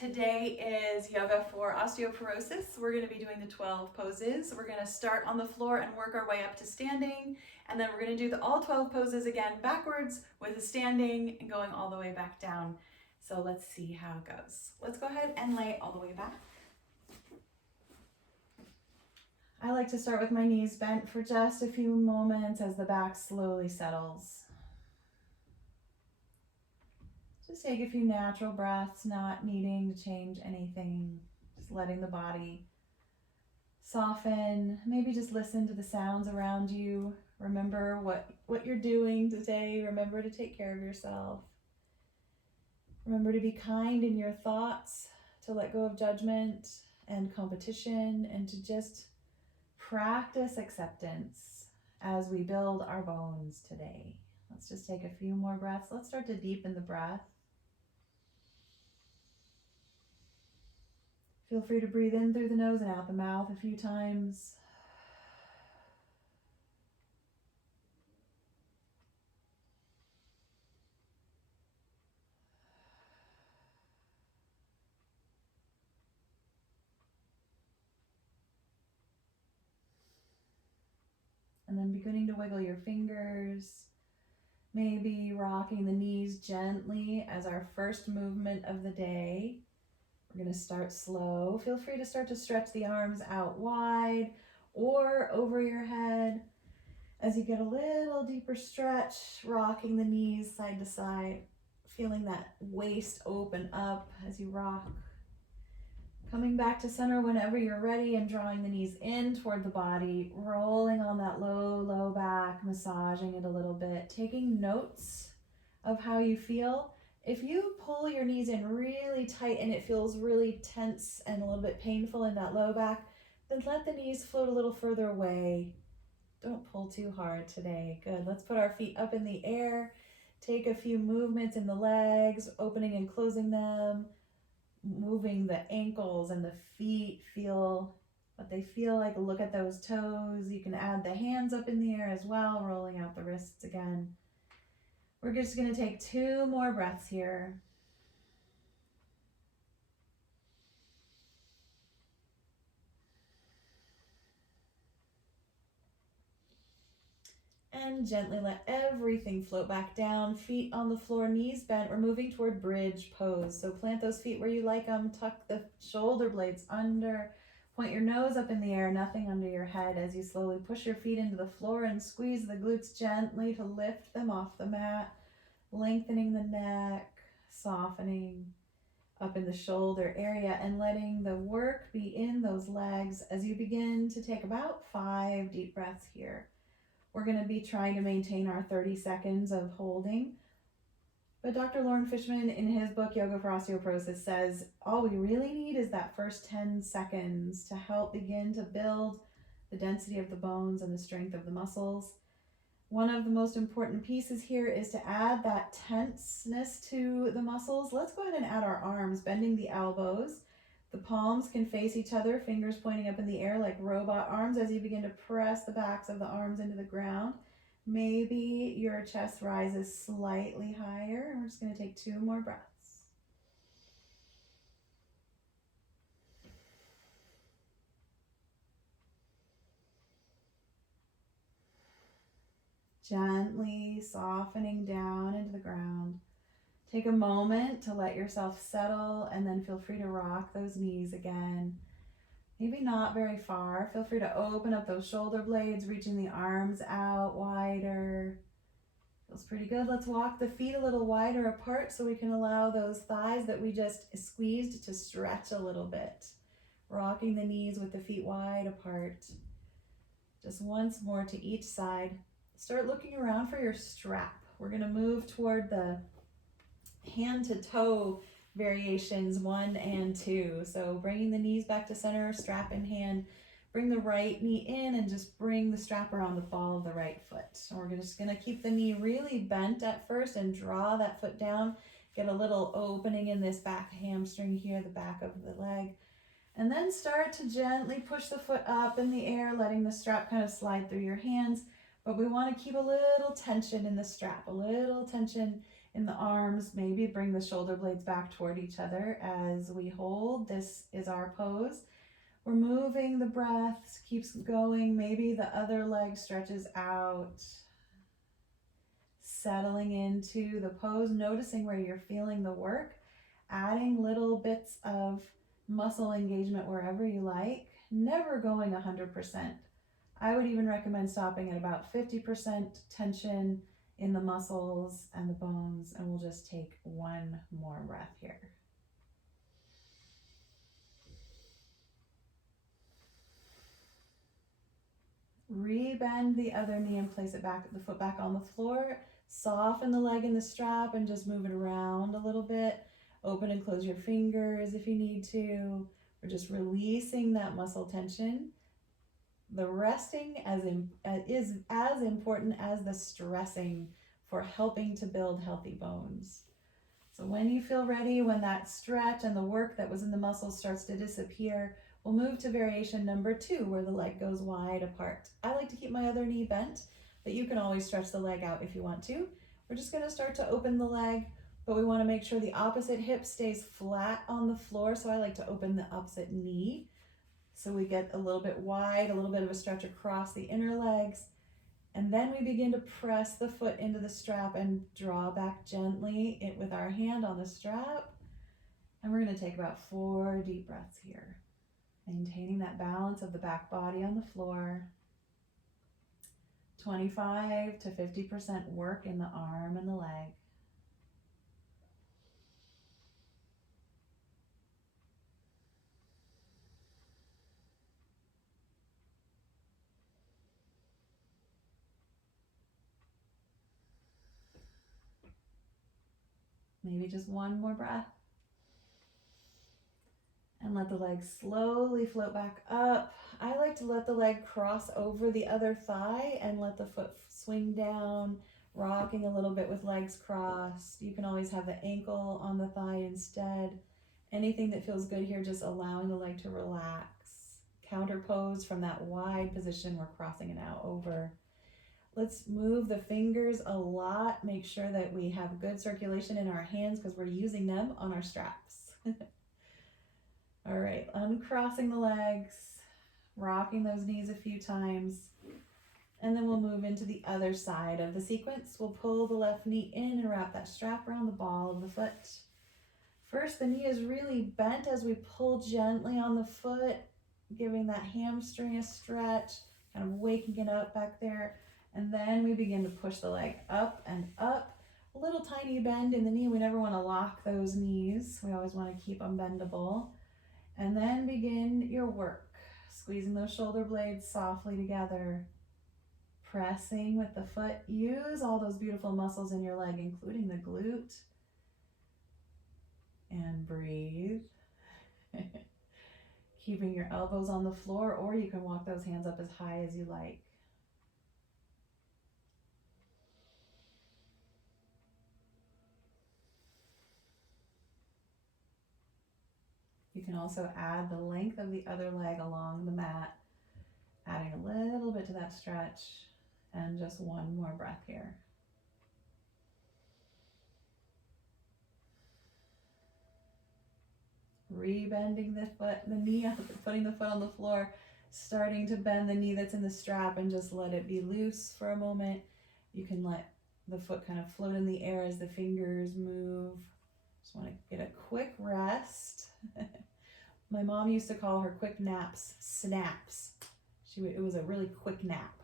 Today is yoga for osteoporosis. We're going to be doing the 12 poses. We're going to start on the floor and work our way up to standing. And then we're going to do all 12 poses again backwards with the standing and going all the way back down. So let's see how it goes. Let's go ahead and lay all the way back. I like to start with my knees bent for just a few moments as the back slowly settles. Just take a few natural breaths, not needing to change anything. Just letting the body soften. Maybe just listen to the sounds around you. Remember what you're doing today. Remember to take care of yourself. Remember to be kind in your thoughts, to let go of judgment and competition, and to just practice acceptance as we build our bones today. Let's just take a few more breaths. Let's start to deepen the breath. Feel free to breathe in through the nose and out the mouth a few times. And then beginning to wiggle your fingers, maybe rocking the knees gently as our first movement of the day. We're going to start slow. Feel free to start to stretch the arms out wide or over your head. As you get a little deeper stretch, rocking the knees side to side, feeling that waist open up as you rock. Coming back to center whenever you're ready and drawing the knees in toward the body, rolling on that low back, massaging it a little bit, taking notes of how you feel. If you pull your knees in really tight and it feels really tense and a little bit painful in that low back, then let the knees float a little further away. Don't pull too hard today. Good. Let's put our feet up in the air. Take a few movements in the legs, opening and closing them, moving the ankles and the feet. Feel what they feel like. Look at those toes. You can add the hands up in the air as well, rolling out the wrists again. We're just going to take 2 more breaths here. And gently let everything float back down. Feet on the floor, knees bent. We're moving toward bridge pose. So plant those feet where you like them. Tuck the shoulder blades under. Point your nose up in the air, nothing under your head as you slowly push your feet into the floor and squeeze the glutes gently to lift them off the mat. Lengthening the neck, softening up in the shoulder area, and letting the work be in those legs as you begin to take about 5 deep breaths here. We're going to be trying to maintain our 30 seconds of holding. But Dr. Loren Fishman in his book, Yoga for Osteoporosis, says all we really need is that first 10 seconds to help begin to build the density of the bones and the strength of the muscles. One of the most important pieces here is to add that tenseness to the muscles. Let's go ahead and add our arms, bending the elbows. The palms can face each other, fingers pointing up in the air like robot arms as you begin to press the backs of the arms into the ground. Maybe your chest rises slightly higher. We're just going to take 2 more breaths. Gently softening down into the ground. Take a moment to let yourself settle and then feel free to rock those knees again. Maybe not very far. Feel free to open up those shoulder blades, reaching the arms out wider. Feels pretty good. Let's walk the feet a little wider apart so we can allow those thighs that we just squeezed to stretch a little bit. Rocking the knees with the feet wide apart. Just once more to each side. Start looking around for your strap. We're going to move toward the hand to toe variations 1 and 2. So bringing the knees back to center, strap in hand. Bring the right knee in and just bring the strap around the ball of the right foot. So we're just going to keep the knee really bent at first and draw that foot down. Get a little opening in this back hamstring here, the back of the leg. And then start to gently push the foot up in the air, letting the strap kind of slide through your hands. But we want to keep a little tension in the strap, a little tension In the arms, maybe bring the shoulder blades back toward each other as we hold. This is our pose. We're moving the breath, keeps going. Maybe the other leg stretches out. Settling into the pose, noticing where you're feeling the work, adding little bits of muscle engagement wherever you like, never going 100%. I would even recommend stopping at about 50% tension in the muscles and the bones, and we'll just take one more breath here. Rebend the other knee and place it back, the foot back on the floor. Soften the leg in the strap and just move it around a little bit. Open and close your fingers if you need to. We're just releasing that muscle tension. The resting is as important as the stressing for helping to build healthy bones. So when you feel ready, when that stretch and the work that was in the muscles starts to disappear, we'll move to variation number 2, where the leg goes wide apart. I like to keep my other knee bent, but you can always stretch the leg out if you want to. We're just going to start to open the leg, but we want to make sure the opposite hip stays flat on the floor. So I like to open the opposite knee. So we get a little bit wide, a little bit of a stretch across the inner legs. And then we begin to press the foot into the strap and draw back gently with our hand on the strap. And we're going to take about 4 deep breaths here, maintaining that balance of the back body on the floor. 25 to 50% work in the arm and the leg. Maybe just one more breath. And let the leg slowly float back up. I like to let the leg cross over the other thigh and let the foot swing down, rocking a little bit with legs crossed. You can always have the ankle on the thigh instead. Anything that feels good here, just allowing the leg to relax. Counter pose from that wide position we're crossing it out over. Let's move the fingers a lot. Make sure that we have good circulation in our hands because we're using them on our straps. All right, uncrossing the legs, rocking those knees a few times, and then we'll move into the other side of the sequence. We'll pull the left knee in and wrap that strap around the ball of the foot. First, the knee is really bent as we pull gently on the foot, giving that hamstring a stretch, kind of waking it up back there. And then we begin to push the leg up and up. A little tiny bend in the knee. We never want to lock those knees. We always want to keep them bendable. And then begin your work, squeezing those shoulder blades softly together, pressing with the foot. Use all those beautiful muscles in your leg, including the glute. And breathe. Keeping your elbows on the floor, or you can walk those hands up as high as you like. You can also add the length of the other leg along the mat, adding a little bit to that stretch, and just one more breath here. Rebending the foot, the knee, putting the foot on the floor, starting to bend the knee that's in the strap and just let it be loose for a moment. You can let the foot kind of float in the air as the fingers move. Just want to get a quick rest. My mom used to call her quick naps snaps. It was a really quick nap.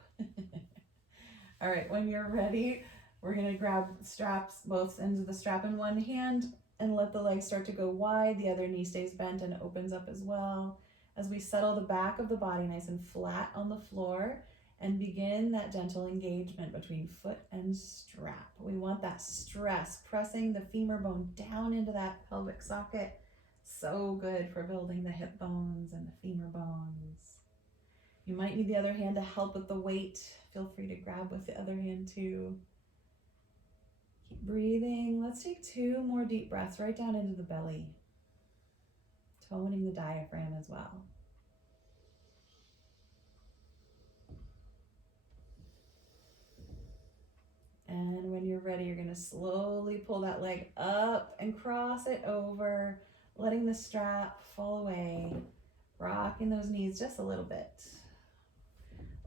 All right, when you're ready, we're going to grab straps, both ends of the strap in one hand, and let the leg start to go wide. The other knee stays bent and opens up as well. As we settle the back of the body nice and flat on the floor and begin that gentle engagement between foot and strap. We want that stress, pressing the femur bone down into that pelvic socket. So good for building the hip bones and the femur bones. You might need the other hand to help with the weight. Feel free to grab with the other hand too. Keep breathing. Let's take 2 more deep breaths right down into the belly, toning the diaphragm as well. And when you're ready, you're going to slowly pull that leg up and cross it over, letting the strap fall away, rocking those knees just a little bit.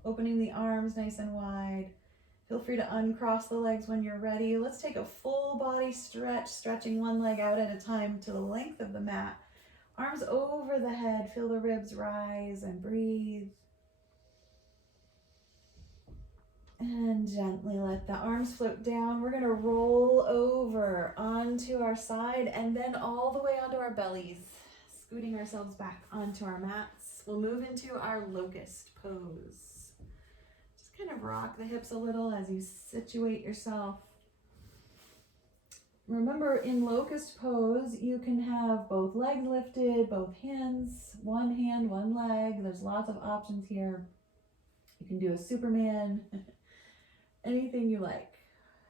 Opening the arms nice and wide. Feel free to uncross the legs when you're ready. Let's take a full body stretch, stretching one leg out at a time to the length of the mat. Arms over the head, feel the ribs rise and breathe. And gently let the arms float down. We're gonna roll over onto our side and then all the way onto our bellies, scooting ourselves back onto our mats. We'll move into our locust pose. Just kind of rock the hips a little as you situate yourself. Remember, in locust pose, you can have both legs lifted, both hands, one hand, one leg. There's lots of options here. You can do a Superman. Anything you like.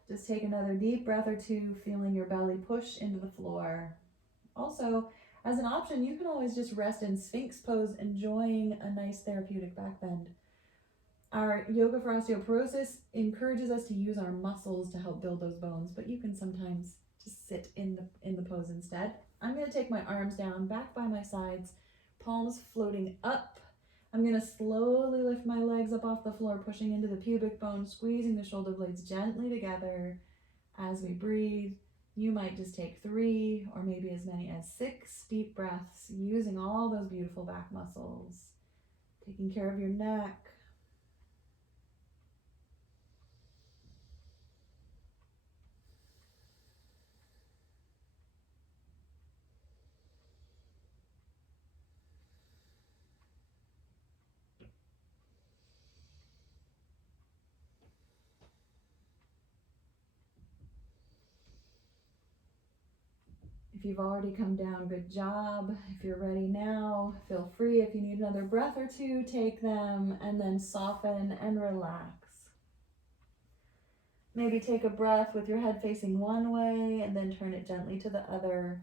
Just take another deep breath or two, feeling your belly push into the floor. Also, as an option, you can always just rest in Sphinx pose, enjoying a nice therapeutic back bend. Our yoga for osteoporosis encourages us to use our muscles to help build those bones, but you can sometimes just sit in the pose instead. I'm going to take my arms down, back by my sides, palms floating up. I'm going to slowly lift my legs up off the floor, pushing into the pubic bone, squeezing the shoulder blades gently together as we breathe. You might just take 3 or maybe as many as 6 deep breaths, using all those beautiful back muscles, taking care of your neck. If you've already come down, good job. If you're ready now, feel free. If you need another breath or two, take them and then soften and relax. Maybe take a breath with your head facing one way and then turn it gently to the other.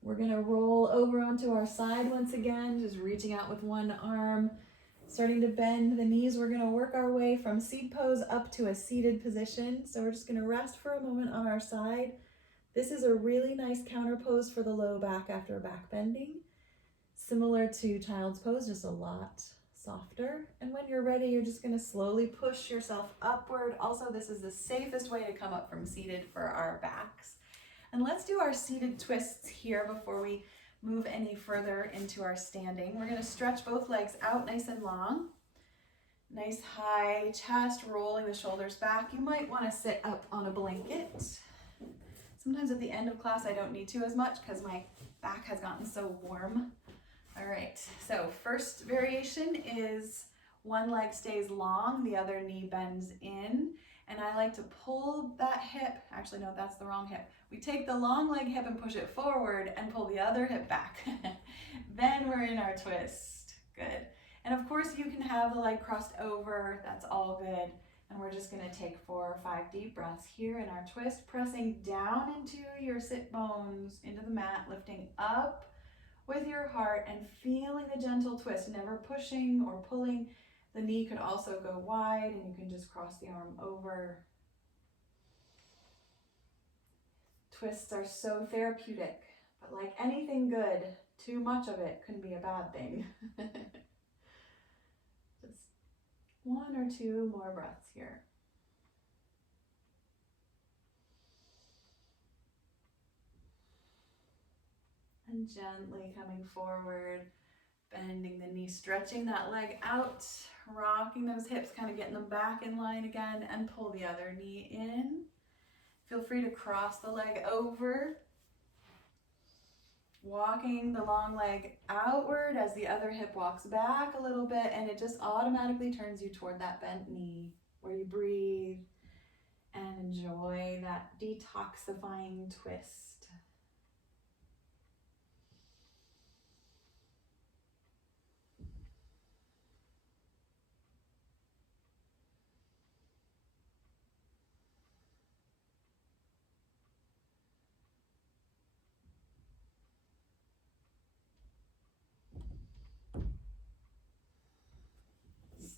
We're going to roll over onto our side once again, just reaching out with one arm. Starting to bend the knees, we're going to work our way from seed pose up to a seated position. So we're just going to rest for a moment on our side. This is a really nice counter pose for the low back after back bending. Similar to child's pose, just a lot softer. And when you're ready, you're just going to slowly push yourself upward. Also, this is the safest way to come up from seated for our backs. And let's do our seated twists here before we move any further into our standing. We're going to stretch both legs out nice and long. Nice high chest, rolling the shoulders back. You might want to sit up on a blanket. Sometimes at the end of class I don't need to as much because my back has gotten so warm. All right, so first variation is one leg stays long, the other knee bends in. And I like to pull that hip, actually no, that's the wrong hip. We take the long leg hip and push it forward and pull the other hip back. Then we're in our twist, good. And of course you can have the leg crossed over, that's all good. And we're just gonna take 4 or 5 deep breaths here in our twist, pressing down into your sit bones, into the mat, lifting up with your heart and feeling the gentle twist, never pushing or pulling. The knee could also go wide and you can just cross the arm over. Twists are so therapeutic, but like anything good, too much of it can be a bad thing. Just 1 or 2 more breaths here. And gently coming forward, bending the knee, stretching that leg out, rocking those hips, kind of getting them back in line again, and pull the other knee in. Feel free to cross the leg over, walking the long leg outward as the other hip walks back a little bit, and it just automatically turns you toward that bent knee where you breathe and enjoy that detoxifying twist.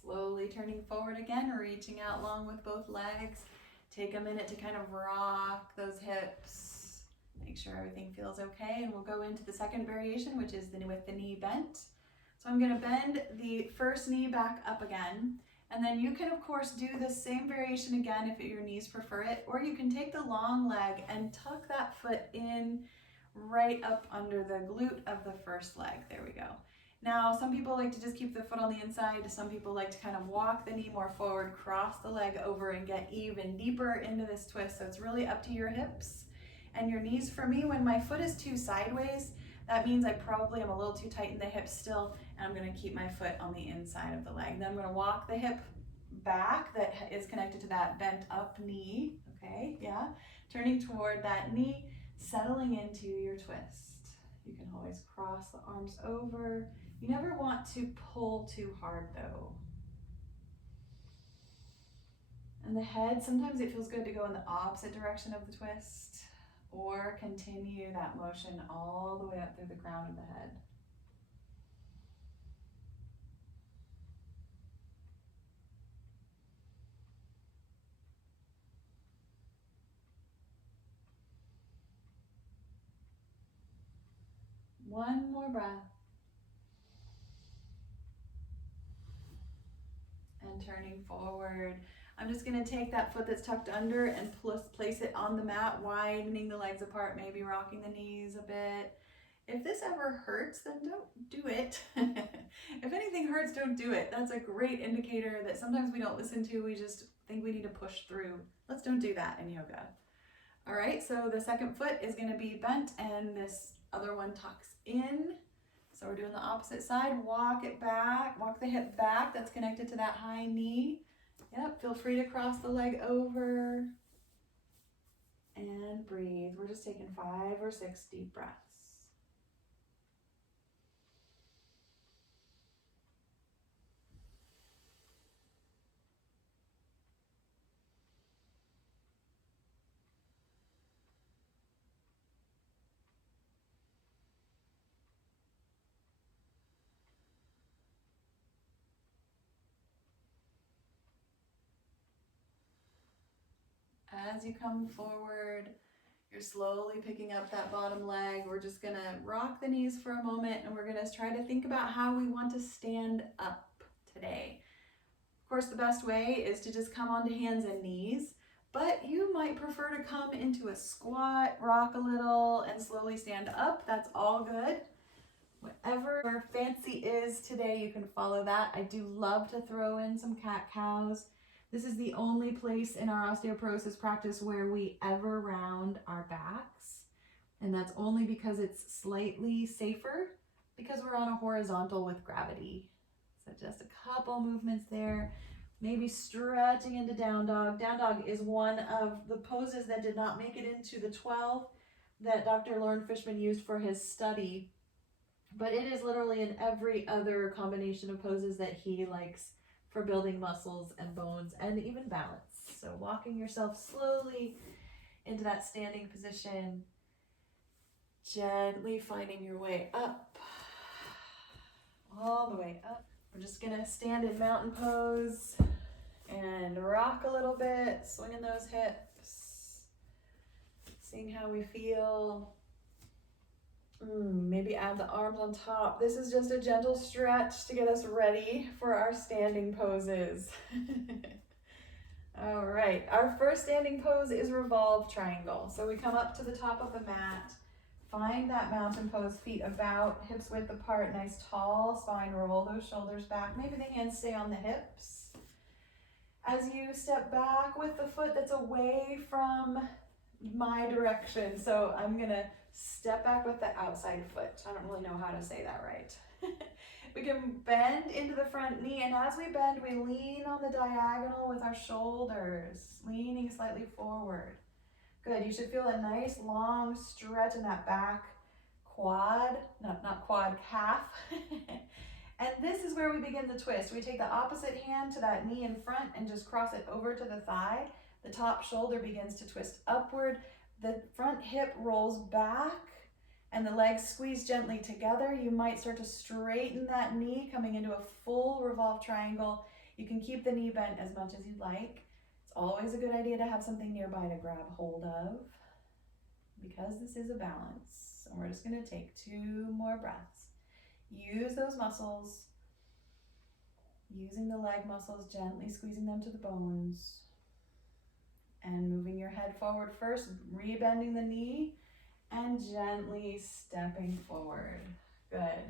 Slowly turning forward again, reaching out long with both legs. Take a minute to kind of rock those hips. Make sure everything feels okay, and we'll go into the second variation, which is with the knee bent. So I'm gonna bend the first knee back up again, and then you can of course do the same variation again if your knees prefer it, or you can take the long leg and tuck that foot in right up under the glute of the first leg. There we go. Now, some people like to just keep the foot on the inside. Some people like to kind of walk the knee more forward, cross the leg over, and get even deeper into this twist. So it's really up to your hips and your knees. For me, when my foot is too sideways, that means I probably am a little too tight in the hips still, and I'm gonna keep my foot on the inside of the leg. Then I'm gonna walk the hip back that is connected to that bent up knee, okay, yeah. Turning toward that knee, settling into your twist. You can always cross the arms over. You never want to pull too hard though. And the head, sometimes it feels good to go in the opposite direction of the twist, or continue that motion all the way up through the crown of the head. One more breath. And turning forward. I'm just going to take that foot that's tucked under and place it on the mat, widening the legs apart, maybe rocking the knees a bit. If this ever hurts, then don't do it. If anything hurts, don't do it. That's a great indicator that sometimes we don't listen to. We just think we need to push through. Let's don't do that in yoga. All right, so the second foot is going to be bent and this other one tucks in. So we're doing the opposite side. Walk it back, walk the hip back. That's connected to that high knee. Yep, feel free to cross the leg over and breathe. We're just taking 5 or 6 deep breaths. As you come forward, you're slowly picking up that bottom leg. We're just gonna rock the knees for a moment, and we're gonna try to think about how we want to stand up today. Of course, the best way is to just come onto hands and knees, but you might prefer to come into a squat, rock a little, and slowly stand up. That's all good. Whatever your fancy is today, you can follow that. I do love to throw in some cat-cows. This is the only place in our osteoporosis practice where we ever round our backs. And that's only because it's slightly safer, because we're on a horizontal with gravity. So just a couple movements there. Maybe stretching into down dog. Down dog is one of the poses that did not make it into the 12 that Dr. Loren Fishman used for his study. But it is literally in every other combination of poses that he likes for building muscles and bones and even balance. So walking yourself slowly into that standing position, gently finding your way up, all the way up. We're just gonna stand in mountain pose and rock a little bit, swinging those hips, seeing how we feel. Maybe add the arms on top. This is just a gentle stretch to get us ready for our standing poses. All right, our first standing pose is revolve triangle. So we come up to the top of the mat, find that mountain pose, feet about hips width apart, nice tall spine, roll those shoulders back. Maybe the hands stay on the hips. As you step back with the foot that's away from my direction, so I'm gonna step back with the outside foot. I don't really know how to say that right. We can bend into the front knee, and as we bend, we lean on the diagonal with our shoulders, leaning slightly forward. Good, you should feel a nice long stretch in that back quad, not quad, calf. And this is where we begin the twist. We take the opposite hand to that knee in front and just cross it over to the thigh. The top shoulder begins to twist upward. The front hip rolls back and the legs squeeze gently together. You might start to straighten that knee, coming into a full revolve triangle. You can keep the knee bent as much as you'd like. It's always a good idea to have something nearby to grab hold of, because this is a balance. And we're just going to take 2 more breaths. Use those muscles, using the leg muscles, gently squeezing them to the bones, and moving your head forward first, rebending the knee, and gently stepping forward. Good.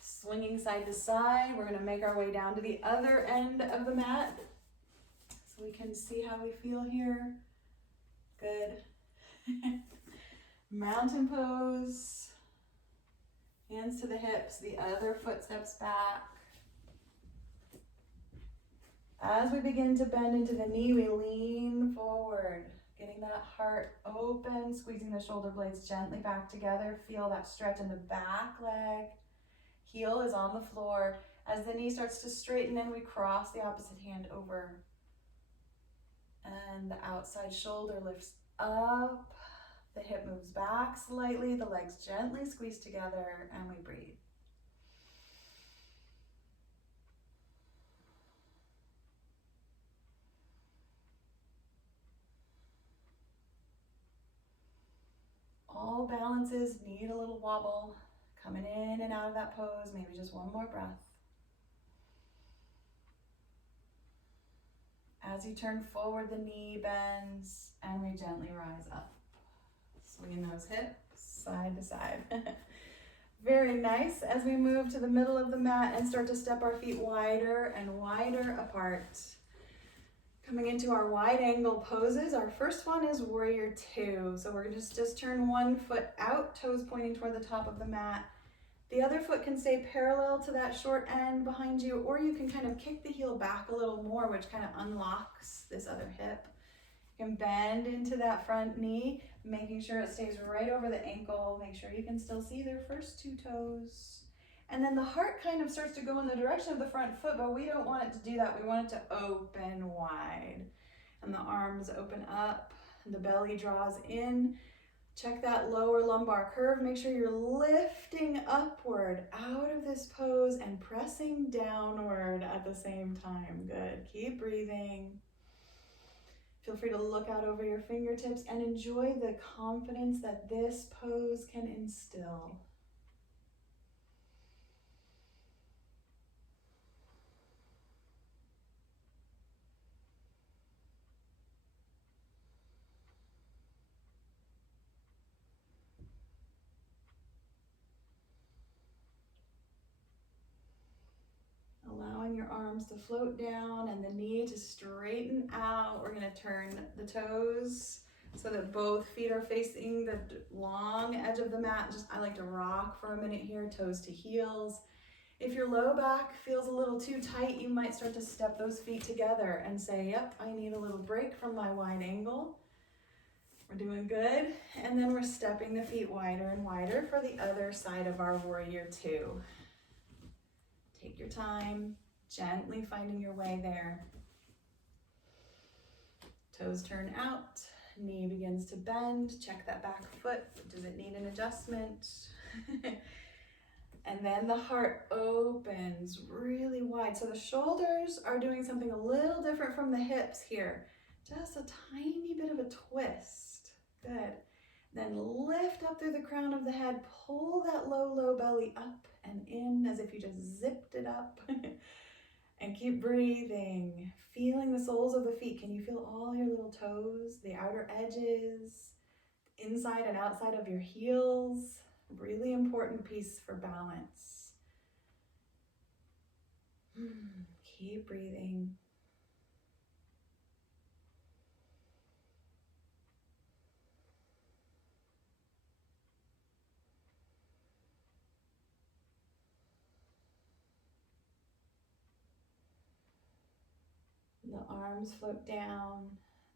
Swinging side to side. We're going to make our way down to the other end of the mat so we can see how we feel here. Good. Mountain pose. Hands to the hips, the other foot steps back. As we begin to bend into the knee, we lean forward, getting that heart open, squeezing the shoulder blades gently back together. Feel that stretch in the back leg. Heel is on the floor. As the knee starts to straighten in, we cross the opposite hand over. And the outside shoulder lifts up. The hip moves back slightly. The legs gently squeeze together, and we breathe. All balances need a little wobble. Coming in and out of that pose, maybe just 1 more breath. As you turn forward, the knee bends, and we gently rise up. Swinging those hips side to side. Very nice. As we move to the middle of the mat and start to step our feet wider and wider apart. Coming into our wide angle poses. Our first one is Warrior 2. So we're going to just turn 1 foot out, toes pointing toward the top of the mat. The other foot can stay parallel to that short end behind you, or you can kind of kick the heel back a little more, which kind of unlocks this other hip. You can bend into that front knee, making sure it stays right over the ankle. Make sure you can still see their first 2 toes. And then the heart kind of starts to go in the direction of the front foot, but we don't want it to do that. We want it to open wide. And the arms open up, and the belly draws in. Check that lower lumbar curve. Make sure you're lifting upward out of this pose and pressing downward at the same time. Good. Keep breathing. Feel free to look out over your fingertips and enjoy the confidence that this pose can instill. Allowing your arms to float down and the knee to straighten out. We're going to turn the toes so that both feet are facing the long edge of the mat. I like to rock for a minute here, toes to heels. If your low back feels a little too tight, you might start to step those feet together and say, yep, I need a little break from my wide angle. We're doing good. And then we're stepping the feet wider and wider for the other side of our Warrior 2. Take your time, gently finding your way there. Toes turn out, knee begins to bend. Check that back foot. Does it need an adjustment? And then the heart opens really wide. So the shoulders are doing something a little different from the hips here. Just a tiny bit of a twist. Good. Then lift up through the crown of the head. Pull that low belly up and in as if you just zipped it up. And keep breathing. Feeling the soles of the feet. Can you feel all your little toes, the outer edges, inside and outside of your heels? Really important piece for balance. Keep breathing. The arms float down,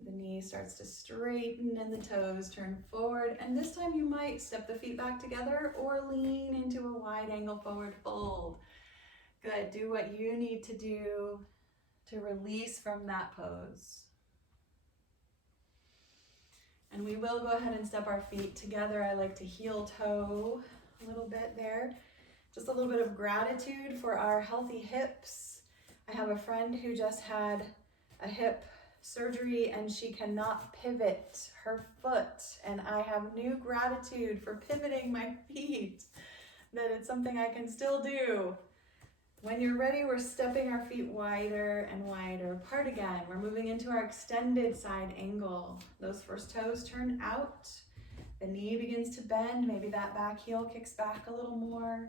the knee starts to straighten and the toes turn forward. And this time you might step the feet back together or lean into a wide angle forward fold. Good, do what you need to do to release from that pose. And we will go ahead and step our feet together. I like to heel toe a little bit there. Just a little bit of gratitude for our healthy hips, I have a friend who just had a hip surgery and she cannot pivot her foot, and I have new gratitude for pivoting my feet, that it's something I can still do. When you're ready, we're stepping our feet wider and wider apart again. We're moving into our extended side angle. Those first toes turn out. The knee begins to bend. Maybe that back heel kicks back a little more.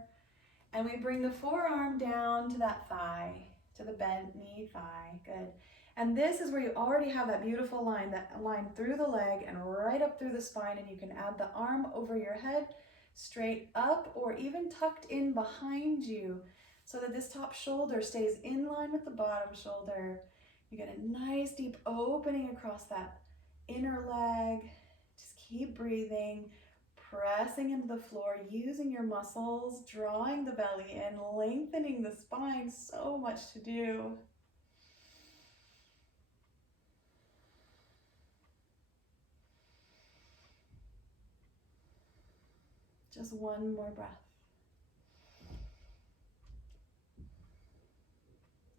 And we bring the forearm down to that thigh, to the bent knee, thigh. Good. And this is where you already have that beautiful line, that line through the leg and right up through the spine. And you can add the arm over your head, straight up, or even tucked in behind you, so that this top shoulder stays in line with the bottom shoulder. You get a nice deep opening across that inner leg. Just keep breathing, pressing into the floor, using your muscles, drawing the belly in, lengthening the spine. So much to do. Just one more breath.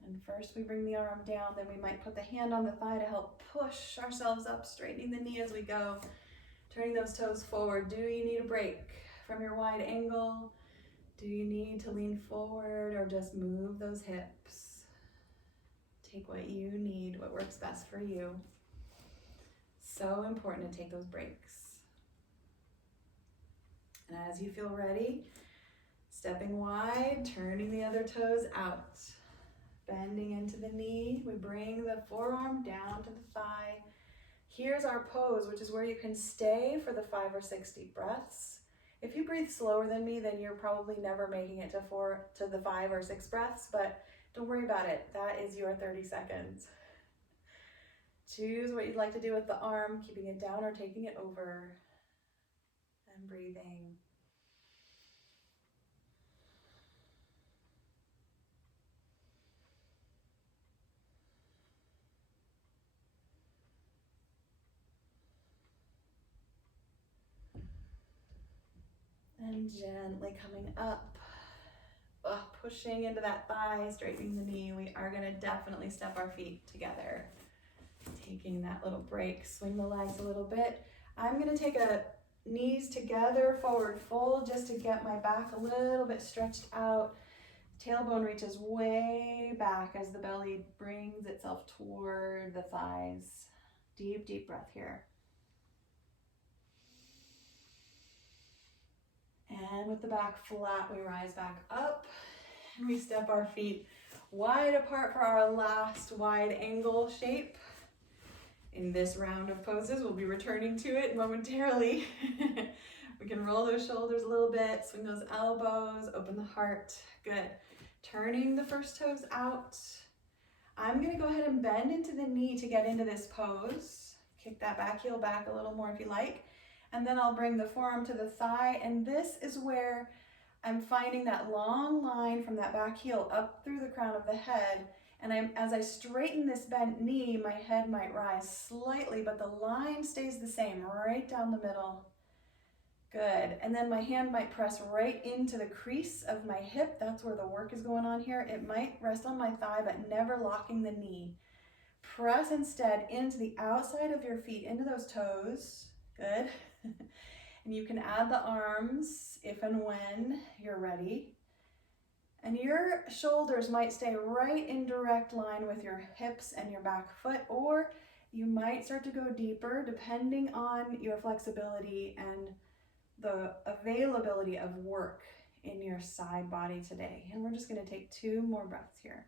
And first we bring the arm down, then we might put the hand on the thigh to help push ourselves up, straightening the knee as we go, turning those toes forward. Do you need a break from your wide angle? Do you need to lean forward or just move those hips? Take what you need, what works best for you. So important to take those breaks. And as you feel ready, stepping wide, turning the other toes out. Bending into the knee, we bring the forearm down to the thigh. Here's our pose, which is where you can stay for the 5 or 6 deep breaths. If you breathe slower than me, then you're probably never making it to the 5 or 6 breaths, but don't worry about it. That is your 30 seconds. Choose what you'd like to do with the arm, keeping it down or taking it over, and breathing. And gently coming up, pushing into that thigh, straightening the knee. We are going to definitely step our feet together. Taking that little break, swing the legs a little bit. I'm going to take a knees together, forward fold, just to get my back a little bit stretched out. Tailbone reaches way back as the belly brings itself toward the thighs. Deep, deep breath here. And with the back flat, we rise back up and we step our feet wide apart for our last wide angle shape. In this round of poses, we'll be returning to it momentarily. We can roll those shoulders a little bit, swing those elbows, open the heart. Good. Turning the first toes out. I'm going to go ahead and bend into the knee to get into this pose. Kick that back heel back a little more if you like. And then I'll bring the forearm to the thigh, and this is where I'm finding that long line from that back heel up through the crown of the head. And as I straighten this bent knee, my head might rise slightly, but the line stays the same, right down the middle. Good. And then my hand might press right into the crease of my hip. That's where the work is going on here. It might rest on my thigh, but never locking the knee. Press instead into the outside of your feet, into those toes. Good. And you can add the arms if and when you're ready. And your shoulders might stay right in direct line with your hips and your back foot, or you might start to go deeper depending on your flexibility and the availability of work in your side body today. And we're just going to take 2 more breaths here.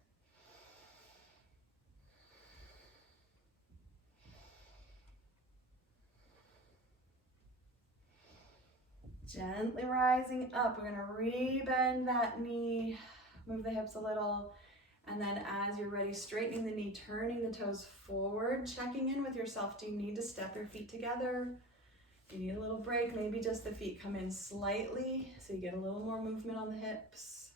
Gently rising up, we're going to re-bend that knee, move the hips a little, and then as you're ready, straightening the knee, turning the toes forward, checking in with yourself. Do you need to step your feet together? Do you need a little break? Maybe just the feet come in slightly so you get a little more movement on the hips.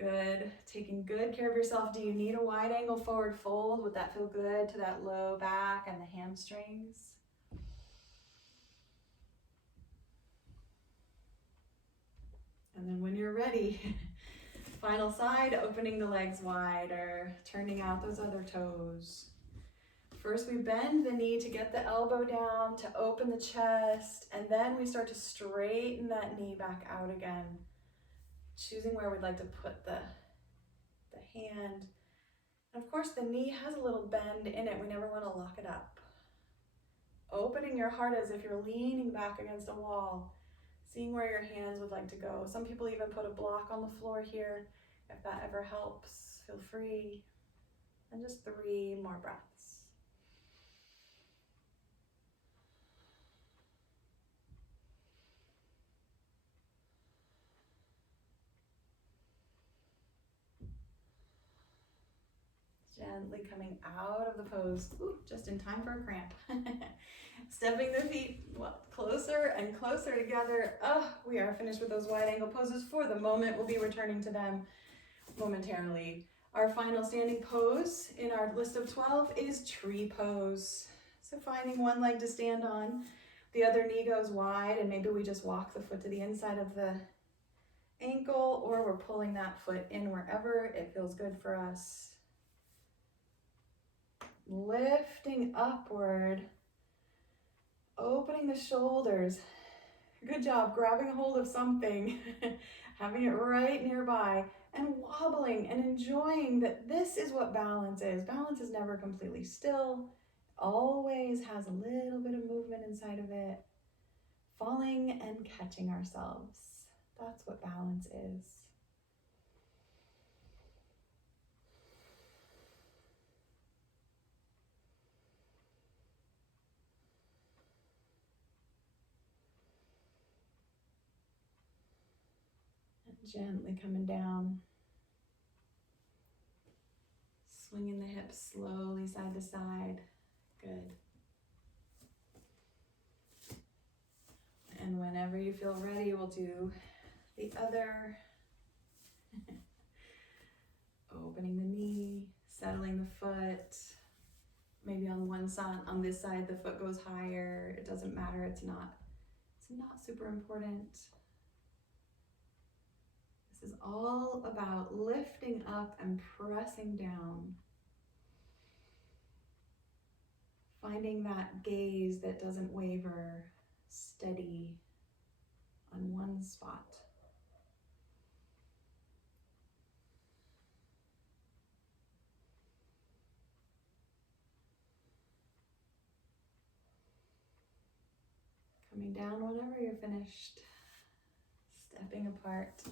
Good. Taking good care of yourself. Do you need a wide angle forward fold? Would that feel good to that low back and the hamstrings? And then when you're ready, Final side, opening the legs wider, turning out those other toes. First, we bend the knee to get the elbow down, to open the chest, and then we start to straighten that knee back out again, choosing where we'd like to put the hand. And of course, the knee has a little bend in it. We never want to lock it up. Opening your heart as if you're leaning back against a wall, seeing where your hands would like to go. Some people even put a block on the floor here. If that ever helps, feel free. And just 3 more breaths. Gently coming out of the pose, just in time for a cramp. Stepping the feet closer and closer together. We are finished with those wide angle poses for the moment. We'll be returning to them momentarily. Our final standing pose in our list of 12 is tree pose. So finding one leg to stand on, the other knee goes wide, and maybe we just walk the foot to the inside of the ankle, or we're pulling that foot in wherever it feels good for us. Lifting upward, opening the shoulders. Good job, grabbing a hold of something, having it right nearby, and wobbling and enjoying that this is what balance is. Balance is never completely still, always has a little bit of movement inside of it, falling and catching ourselves. That's what balance is. Gently coming down, swinging the hips slowly side to side. Good. And whenever you feel ready, we'll do the other. Opening the knee, settling the foot. Maybe on one side, on this side, the foot goes higher. It doesn't matter. It's not super important. This is all about lifting up and pressing down. Finding that gaze that doesn't waver, steady on one spot. Coming down whenever you're finished. Stepping apart.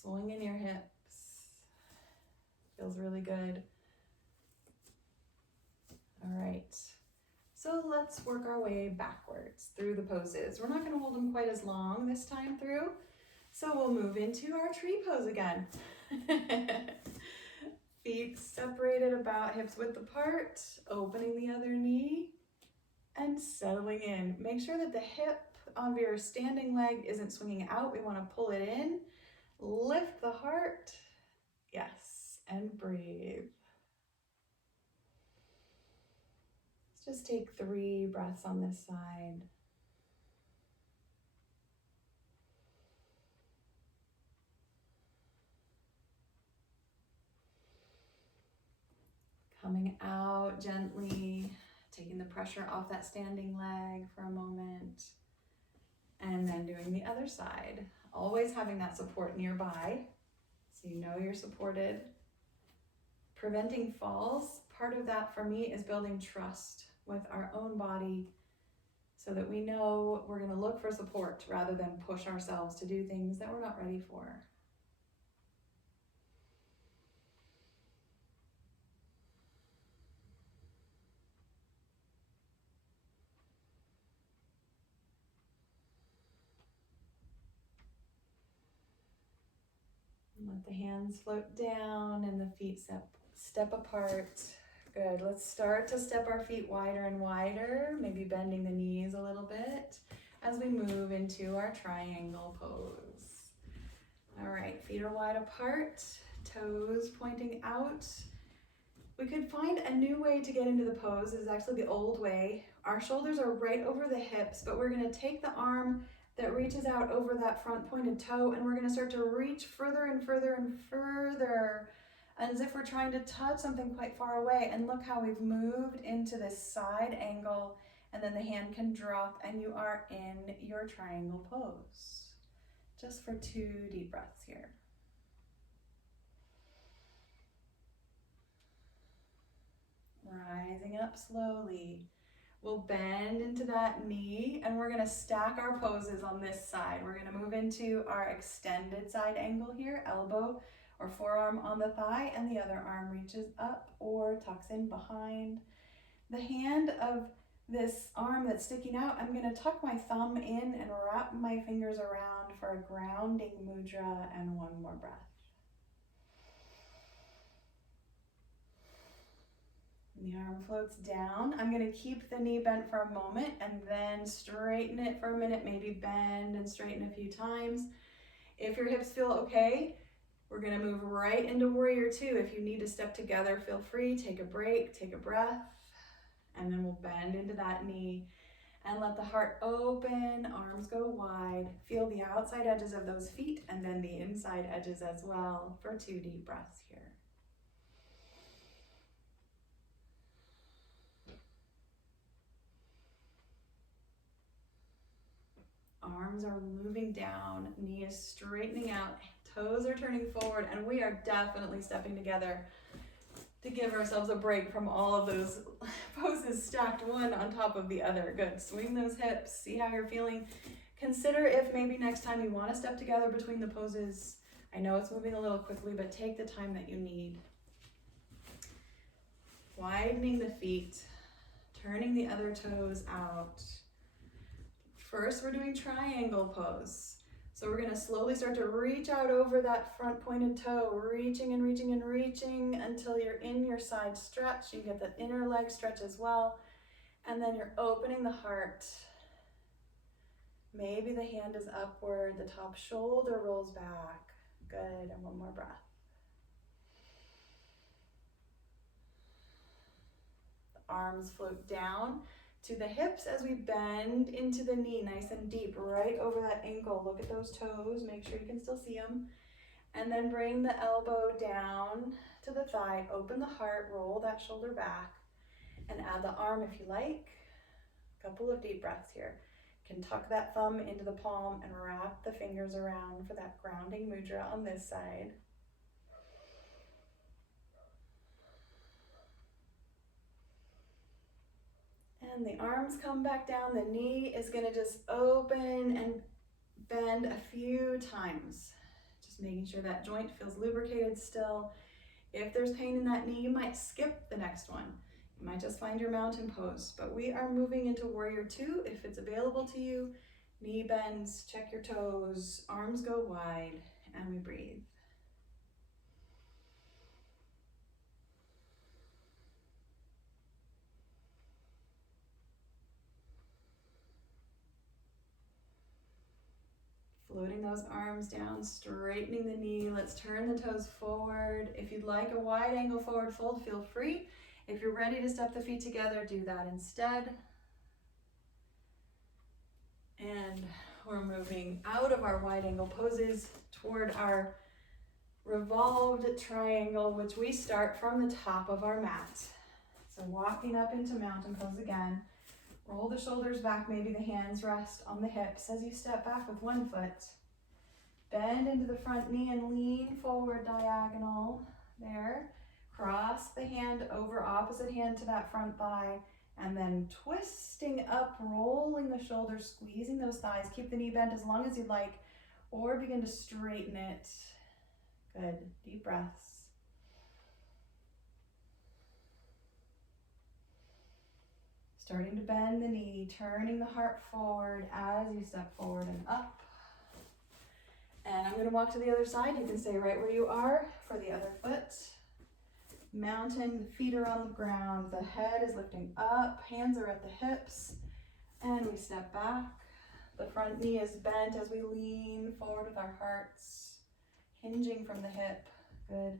Swinging your hips. Feels really good. All right. So let's work our way backwards through the poses. We're not going to hold them quite as long this time through. So we'll move into our tree pose again. Feet separated about hips width apart, opening the other knee and settling in. Make sure that the hip of your standing leg isn't swinging out. We want to pull it in. Lift the heart. Yes, and breathe. Let's just take 3 breaths on this side. Coming out gently, taking the pressure off that standing leg for a moment, and then doing the other side. Always having that support nearby, so you know you're supported. Preventing falls, part of that for me is building trust with our own body so that we know we're going to look for support rather than push ourselves to do things that we're not ready for. Let the hands float down and the feet step apart. Good. Let's start to step our feet wider and wider, maybe bending the knees a little bit as we move into our triangle pose. All right, feet are wide apart, toes pointing out. We could find a new way to get into the pose. This is actually the old way. Our shoulders are right over the hips, but we're going to take the arm that reaches out over that front pointed toe, and we're going to start to reach further and further and further, as if we're trying to touch something quite far away. And look how we've moved into this side angle, and then the hand can drop and you are in your triangle pose. Just for 2 deep breaths here. Rising up slowly. We'll bend into that knee, and we're going to stack our poses on this side. We're going to move into our extended side angle here, elbow or forearm on the thigh, and the other arm reaches up or tucks in behind. The hand of this arm that's sticking out, I'm going to tuck my thumb in and wrap my fingers around for a grounding mudra, and 1 more breath. The arm floats down. I'm going to keep the knee bent for a moment and then straighten it for a minute, maybe bend and straighten a few times. If your hips feel okay, we're going to move right into Warrior 2. If you need to step together, feel free. Take a break, take a breath, and then we'll bend into that knee and let the heart open, arms go wide. Feel the outside edges of those feet and then the inside edges as well for 2 deep breaths here. Arms are moving down, knee is straightening out, toes are turning forward, and we are definitely stepping together to give ourselves a break from all of those poses stacked one on top of the other. Good. Swing those hips, see how you're feeling. Consider if maybe next time you want to step together between the poses. I know it's moving a little quickly, but take the time that you need. Widening the feet, turning the other toes out. First, we're doing triangle pose. So we're going to slowly start to reach out over that front pointed toe, reaching and reaching and reaching until you're in your side stretch. You get the inner leg stretch as well. And then you're opening the heart. Maybe the hand is upward, the top shoulder rolls back. Good, and 1 more breath. The arms float down to the hips as we bend into the knee, nice and deep, right over that ankle. Look at those toes, make sure you can still see them. And then bring the elbow down to the thigh, open the heart, roll that shoulder back, and add the arm if you like. A couple of deep breaths here. You can tuck that thumb into the palm and wrap the fingers around for that grounding mudra on this side. And the arms come back down. The knee is going to just open and bend a few times. Just making sure that joint feels lubricated still. If there's pain in that knee, you might skip the next one. You might just find your mountain pose. But we are moving into Warrior 2 if it's available to you. Knee bends, check your toes, arms go wide, and we breathe. Floating those arms down, straightening the knee. Let's turn the toes forward. If you'd like a wide angle forward fold, feel free. If you're ready to step the feet together, do that instead. And we're moving out of our wide angle poses toward our revolved triangle, which we start from the top of our mat. So walking up into mountain pose again. Roll the shoulders back, maybe the hands rest on the hips as you step back with 1 foot. Bend into the front knee and lean forward diagonal there. Cross the hand over, opposite hand to that front thigh, and then twisting up, rolling the shoulders, squeezing those thighs. Keep the knee bent as long as you'd like, or begin to straighten it. Good, deep breaths. Starting to bend the knee, turning the heart forward as you step forward and up. And I'm going to walk to the other side. You can stay right where you are for the other foot. Mountain, the feet are on the ground, the head is lifting up, hands are at the hips, and we step back. The front knee is bent as we lean forward with our hearts, hinging from the hip. Good.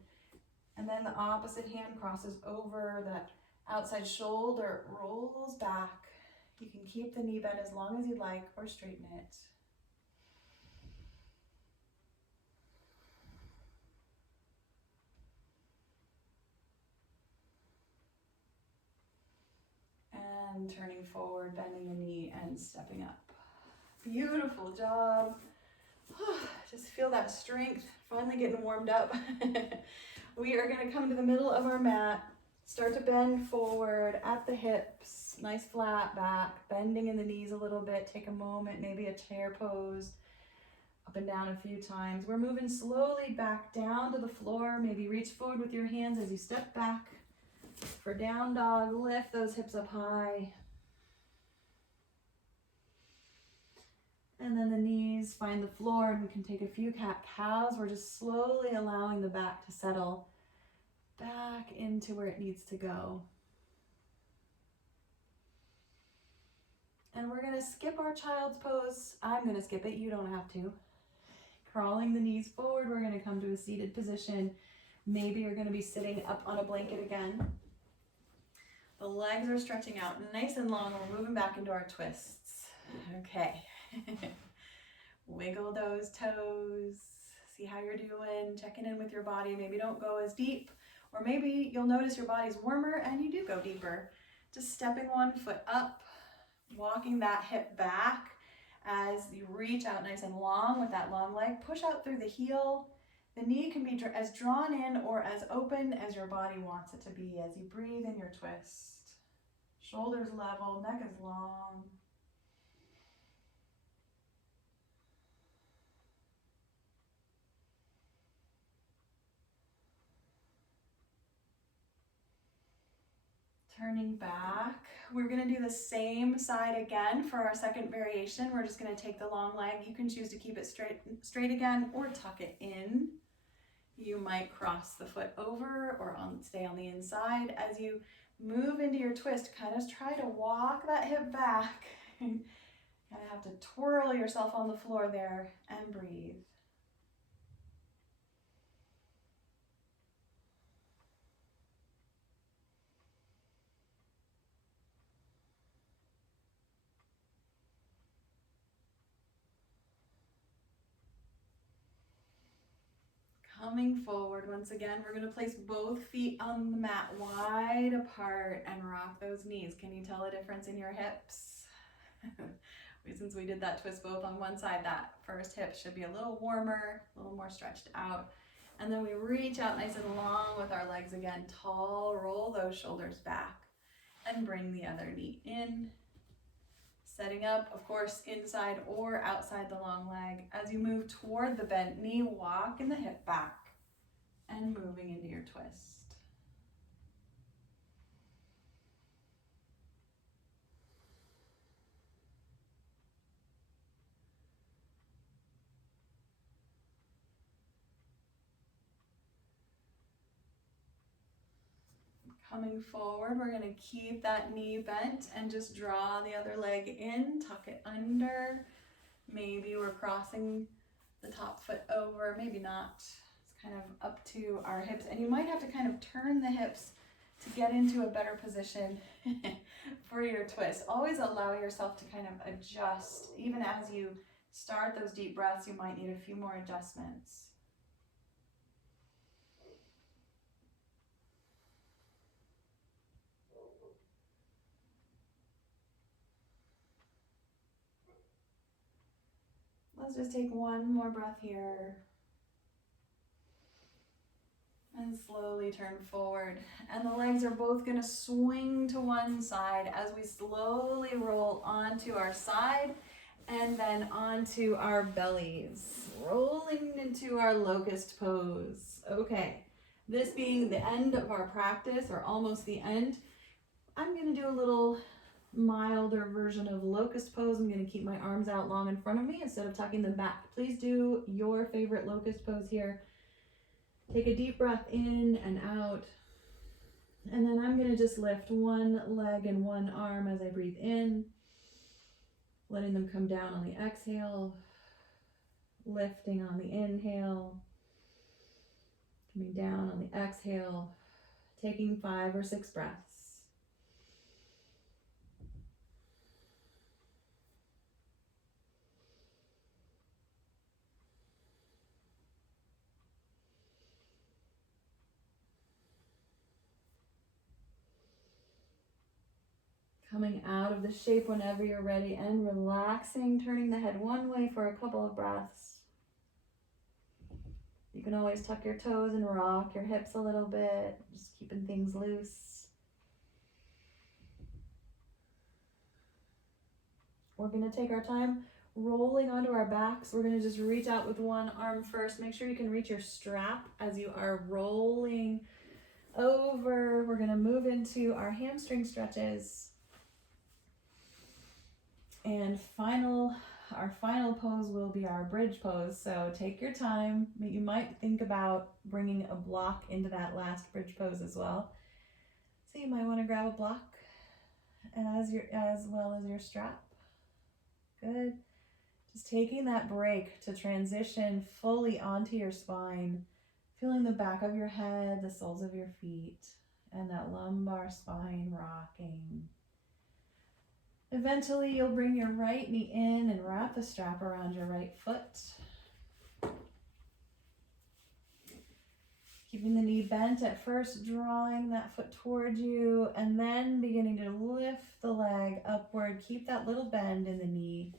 And then the opposite hand crosses over that outside shoulder, rolls back. You can keep the knee bent as long as you like or straighten it. And turning forward, bending the knee and stepping up. Beautiful job. Just feel that strength finally getting warmed up. We are going to come to the middle of our mat. Start to bend forward at the hips. Nice flat back. Bending in the knees a little bit. Take a moment, maybe a chair pose. Up and down a few times. We're moving slowly back down to the floor. Maybe reach forward with your hands as you step back. For down dog, lift those hips up high. And then the knees find the floor, and we can take a few cat-cows. We're just slowly allowing the back to settle back into where it needs to go. And we're gonna skip our child's pose. I'm gonna skip it, you don't have to. Crawling the knees forward, we're gonna come to a seated position. Maybe you're gonna be sitting up on a blanket again. The legs are stretching out nice and long. We're moving back into our twists. Okay. Wiggle those toes. See how you're doing. Checking in with your body. Maybe don't go as deep, or maybe you'll notice your body's warmer and you do go deeper. Just stepping one foot up, walking that hip back as you reach out nice and long with that long leg. Push out through the heel. The knee can be as drawn in or as open as your body wants it to be as you breathe in your twist. Shoulders level, neck is long. Turning back, we're going to do the same side again for our second variation. We're just going to take the long leg. You can choose to keep it straight again or tuck it in. You might cross the foot over or stay on the inside. As you move into your twist, kind of try to walk that hip back. Kind of have to twirl yourself on the floor there and breathe. Coming forward, once again, we're going to place both feet on the mat wide apart and rock those knees. Can you tell a difference in your hips? Since we did that twist both on one side, that first hip should be a little warmer, a little more stretched out. And then we reach out nice and long with our legs again, tall, roll those shoulders back and bring the other knee in. Setting up, of course, inside or outside the long leg. As you move toward the bent knee, walking the hip back and moving into your twist. Coming forward, we're going to keep that knee bent and just draw the other leg in, tuck it under. Maybe we're crossing the top foot over, maybe not. It's kind of up to our hips. And you might have to kind of turn the hips to get into a better position for your twist. Always allow yourself to kind of adjust. Even as you start those deep breaths, you might need a few more adjustments. Let's just take one more breath here. And slowly turn forward. And the legs are both going to swing to one side as we slowly roll onto our side and then onto our bellies. Rolling into our locust pose. Okay, this being the end of our practice, or almost the end, I'm going to do a little milder version of locust pose. I'm going to keep my arms out long in front of me instead of tucking them back. Please do your favorite locust pose here. Take a deep breath in and out. And then I'm going to just lift one leg and one arm as I breathe in, letting them come down on the exhale, lifting on the inhale, coming down on the exhale, taking 5 or 6 breaths. Coming out of the shape whenever you're ready and relaxing, turning the head one way for a couple of breaths. You can always tuck your toes and rock your hips a little bit, just keeping things loose. We're going to take our time rolling onto our backs. We're going to just reach out with one arm first. Make sure you can reach your strap as you are rolling over. We're going to move into our hamstring stretches. And our final pose will be our bridge pose. So take your time. You might think about bringing a block into that last bridge pose as well. So you might want to grab a block as well as your strap. Good. Just taking that break to transition fully onto your spine, feeling the back of your head, the soles of your feet, and that lumbar spine rocking. Eventually, you'll bring your right knee in and wrap the strap around your right foot. Keeping the knee bent at first, drawing that foot towards you, and then beginning to lift the leg upward. Keep that little bend in the knee.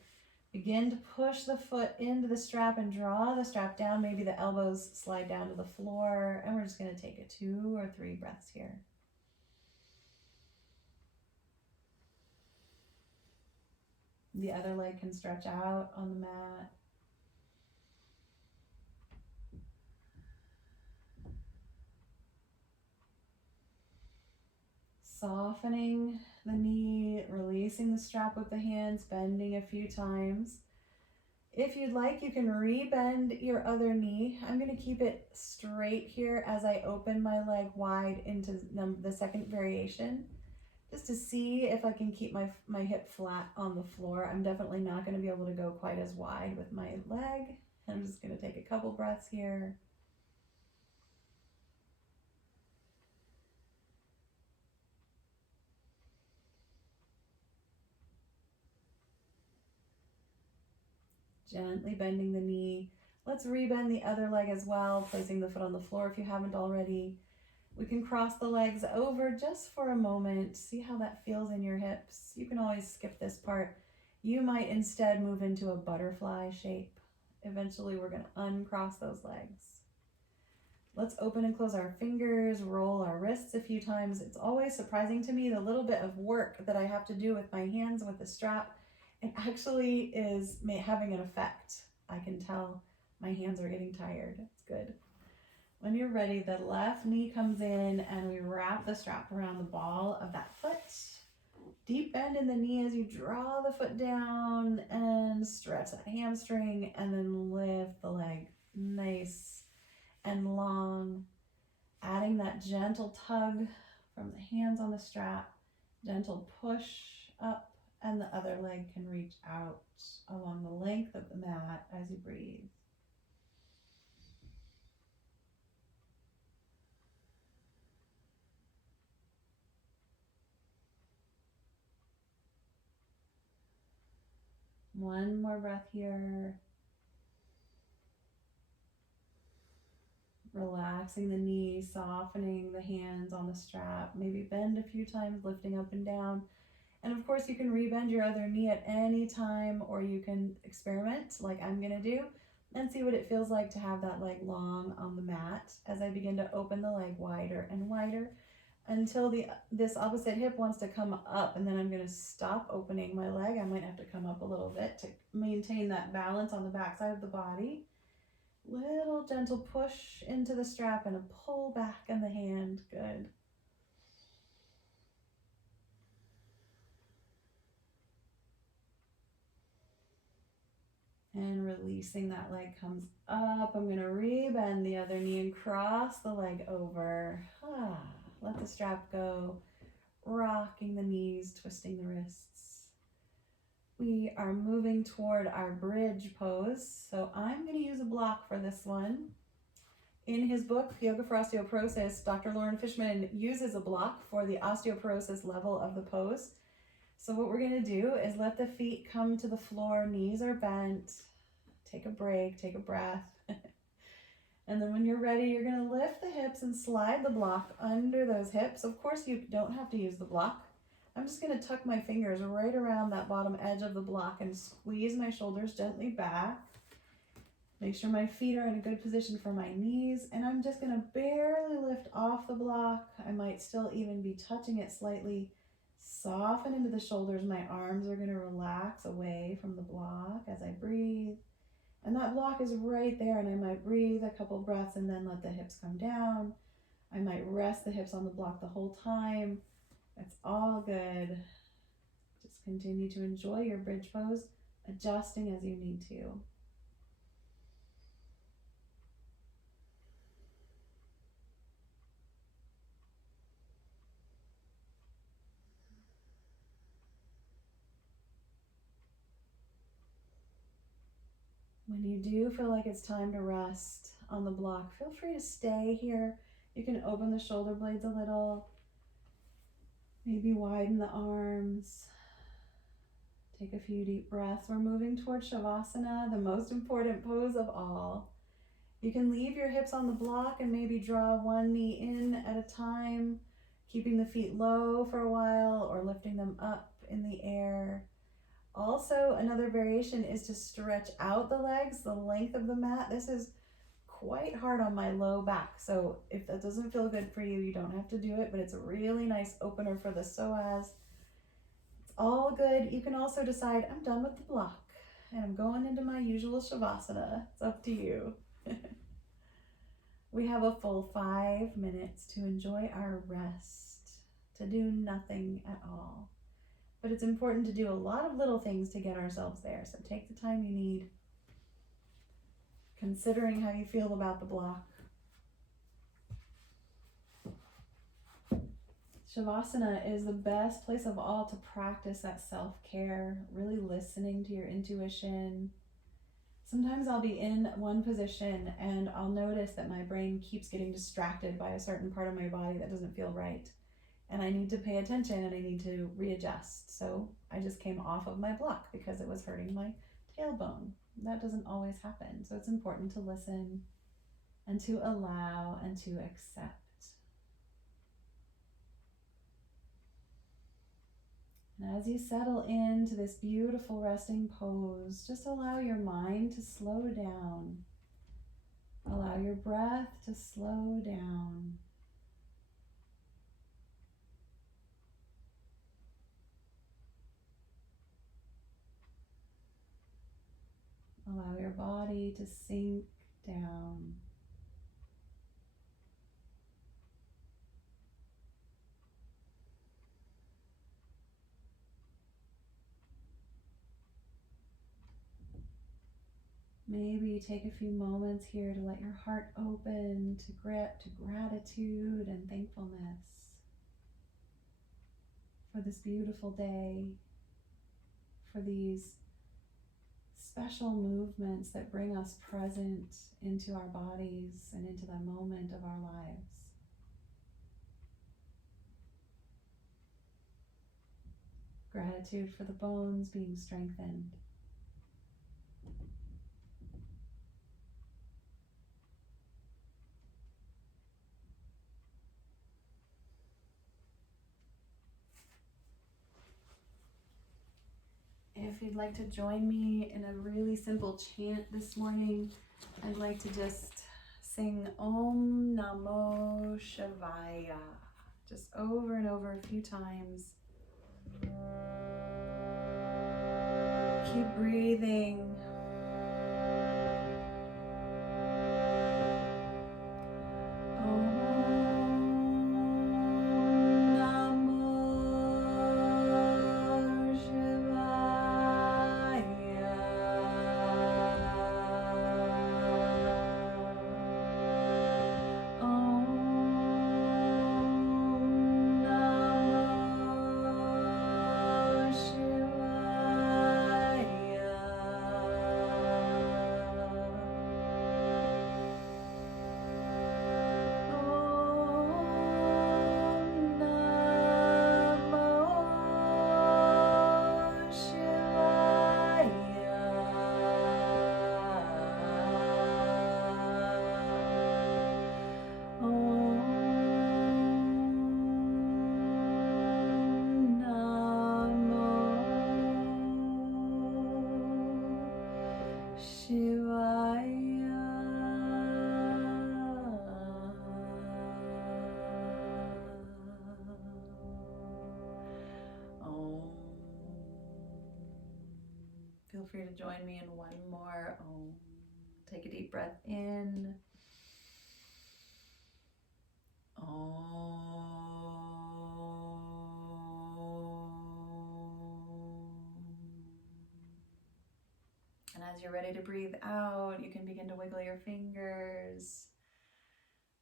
Begin to push the foot into the strap and draw the strap down. Maybe the elbows slide down to the floor, and we're just going to take 2 or 3 breaths here. The other leg can stretch out on the mat. Softening the knee, releasing the strap with the hands, bending a few times. If you'd like, you can rebend your other knee. I'm going to keep it straight here as I open my leg wide into the second variation, just to see if I can keep my hip flat on the floor. I'm definitely not going to be able to go quite as wide with my leg. I'm just going to take a couple breaths here. Gently bending the knee. Let's rebend the other leg as well, placing the foot on the floor if you haven't already. We can cross the legs over just for a moment. See how that feels in your hips. You can always skip this part. You might instead move into a butterfly shape. Eventually, we're going to uncross those legs. Let's open and close our fingers, roll our wrists a few times. It's always surprising to me the little bit of work that I have to do with my hands with the strap. It actually is having an effect. I can tell my hands are getting tired. It's good. When you're ready, the left knee comes in and we wrap the strap around the ball of that foot. Deep bend in the knee as you draw the foot down and stretch that hamstring, and then lift the leg nice and long. Adding that gentle tug from the hands on the strap, gentle push up. And the other leg can reach out along the length of the mat as you breathe. One more breath here. Relaxing the knee, softening the hands on the strap. Maybe bend a few times, lifting up and down. And of course, you can rebend your other knee at any time, or you can experiment like I'm going to do and see what it feels like to have that leg long on the mat as I begin to open the leg wider and wider until this opposite hip wants to come up, and then I'm going to stop opening my leg. I might have to come up a little bit to maintain that balance on the back side of the body. Little gentle push into the strap and a pull back in the hand. Good. And releasing that leg comes up. I'm going to rebend the other knee and cross the leg over. Let the strap go. Rocking the knees, twisting the wrists. We are moving toward our bridge pose. So I'm going to use a block for this one. In his book, Yoga for Osteoporosis, Dr. Loren Fishman uses a block for the osteoporosis level of the pose. So what we're going to do is let the feet come to the floor, knees are bent, take a break, take a breath. And then when you're ready, you're going to lift the hips and slide the block under those hips. Of course, you don't have to use the block. I'm just going to tuck my fingers right around that bottom edge of the block and squeeze my shoulders gently back. Make sure my feet are in a good position for my knees, and I'm just going to barely lift off the block. I might still even be touching it slightly. Soften into the shoulders. My arms are going to relax away from the block as I breathe. And that block is right there, and I might breathe a couple breaths and then let the hips come down. I might rest the hips on the block the whole time. It's all good. Just continue to enjoy your bridge pose, adjusting as you need to. When you do feel like it's time to rest on the block, feel free to stay here. You can open the shoulder blades a little, maybe widen the arms. Take a few deep breaths. We're moving towards Shavasana, the most important pose of all. You can leave your hips on the block and maybe draw one knee in at a time, keeping the feet low for a while or lifting them up in the air. Also, another variation is to stretch out the legs, the length of the mat. This is quite hard on my low back, so if that doesn't feel good for you, you don't have to do it, but it's a really nice opener for the psoas. It's all good. You can also decide, I'm done with the block and I'm going into my usual Shavasana. It's up to you. We have a full 5 minutes to enjoy our rest, to do nothing at all. But it's important to do a lot of little things to get ourselves there. So take the time you need, considering how you feel about the block. Shavasana is the best place of all to practice that self-care, really listening to your intuition. Sometimes I'll be in one position and I'll notice that my brain keeps getting distracted by a certain part of my body that doesn't feel right. And I need to pay attention and I need to readjust. So I just came off of my block because it was hurting my tailbone. That doesn't always happen. So it's important to listen and to allow and to accept. And as you settle into this beautiful resting pose, just allow your mind to slow down. Allow your breath to slow down. Allow your body to sink down. Maybe take a few moments here to let your heart open to gratitude and thankfulness for this beautiful day, for these special movements that bring us present into our bodies and into the moment of our lives. Gratitude for the bones being strengthened. If you'd like to join me in a really simple chant this morning, I'd like to just sing Om Namo Shivaya, just over and over a few times. Keep breathing. Shivaya. Om. Feel free to join me in one more Om. Take a deep breath in. Om. And as you're ready to breathe out, you can begin to wiggle your fingers,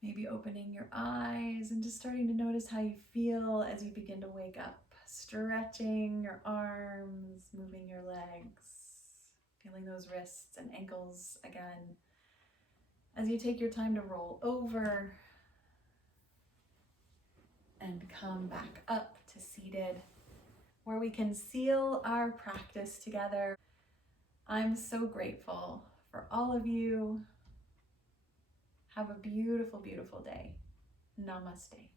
maybe opening your eyes and just starting to notice how you feel as you begin to wake up. Stretching your arms, moving your legs, feeling those wrists and ankles again. As you take your time to roll over and come back up to seated, where we can seal our practice together. I'm so grateful for all of you. Have a beautiful, beautiful day. Namaste.